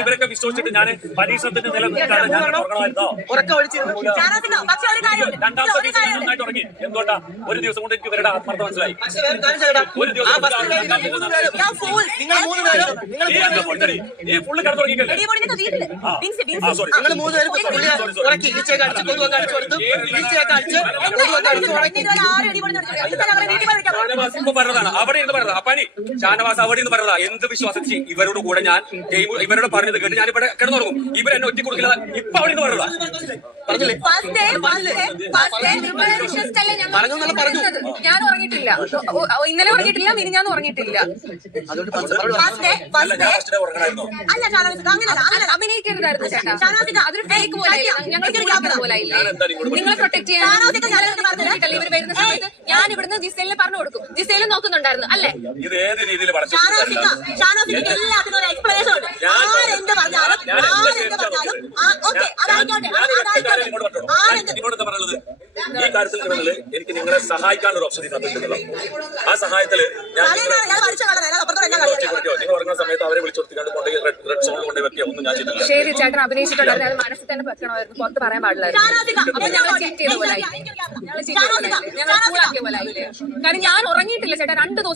ഇവരൊക്കെ വിശ്വസിച്ചിട്ട് ഞാൻ പരീക്ഷണത്തിന് നിലനിൽക്കാതെ ഞാൻ ഉറങ്ങണമായിരുന്നോ? നന്നായിട്ട് ഉറങ്ങി. എന്തുകൊണ്ടാ? ഒരു ദിവസം കൊണ്ട് എനിക്ക് ഇവരുടെ ആത്മാർത്ഥം മനസ്സിലായി. ഒരു ദിവസം ഈ ഫുള്ള് കിടന്നുറങ്ങിക്കല്ലേ? ഇപ്പൊ പറഞ്ഞതാണ് അവിടെ നിന്ന് പറഞ്ഞത്. അപ്പാനി ഷാനവാസ് അവിടെ നിന്ന് പറഞ്ഞതാ. എന്ത് വിശ്വാസിച്ച് ഇവരോട് കൂടെ ഞാൻ ഇവരോട് പറഞ്ഞത് കേട്ട് ഞാൻ ഇവിടെ കിടന്നുറങ്ങും. ഇവരെന്നെ ഒറ്റ കൊടുക്കില്ല. ഇപ്പൊ അവിടെ നിന്ന് പറഞ്ഞതാ. ഞാൻ ഉറങ്ങിയിട്ടില്ല, ഇന്നലെ ഉറങ്ങിയിട്ടില്ല, ഞാൻ ഉറങ്ങിയിട്ടില്ല. അഭിനയിക്കരുതായിരുന്നു ചേട്ടാ, അതൊരു ഫേക്ക് പോലെ നിങ്ങളെ പ്രൊട്ടക്ട് ചെയ്യാൻ ഇവർ വരുന്ന സമയത്ത് ഞാൻ ഇവിടുന്ന് ജിസേലിനെ പറഞ്ഞു കൊടുക്കും. ജിസേലും നോക്കുന്നുണ്ടായിരുന്നു അല്ലേ? ഇത് ഏത് രീതിയിൽ പറഞ്ഞു? ഈ കാര്യത്തിൽ എനിക്ക് നിങ്ങളെ സഹായിക്കാനുള്ള ഓപ്ഷൻ തന്നിട്ടുണ്ടല്ലോ. ആ സഹായത്തില് നിങ്ങൾ ഉറങ്ങുന്ന സമയത്ത് അവരെ വിളിച്ചോർത്തിക്കാണ്ട് കൊണ്ട് റെഡ് സോൺ കൊണ്ട് വെക്കുക ഒന്നും ഞാൻ ചെയ്തില്ല. ശരി ചേട്ടൻ അഭിനയിച്ചിട്ടുണ്ടായിരുന്നു, അത് മനസ്സിൽ തന്നെ വെക്കണമായിരുന്നു, പുറത്ത് പറയാൻ പാടില്ലായിരുന്നു. അപ്പൊ ഞങ്ങൾ ചീറ്റ് ചെയ്ത പോലെ, ഞങ്ങൾ കൂളാക്കിയ പോലെ. കാരണം ഞാൻ ഉറങ്ങിയിട്ടില്ല ചേട്ടാ, 2 ദിവസം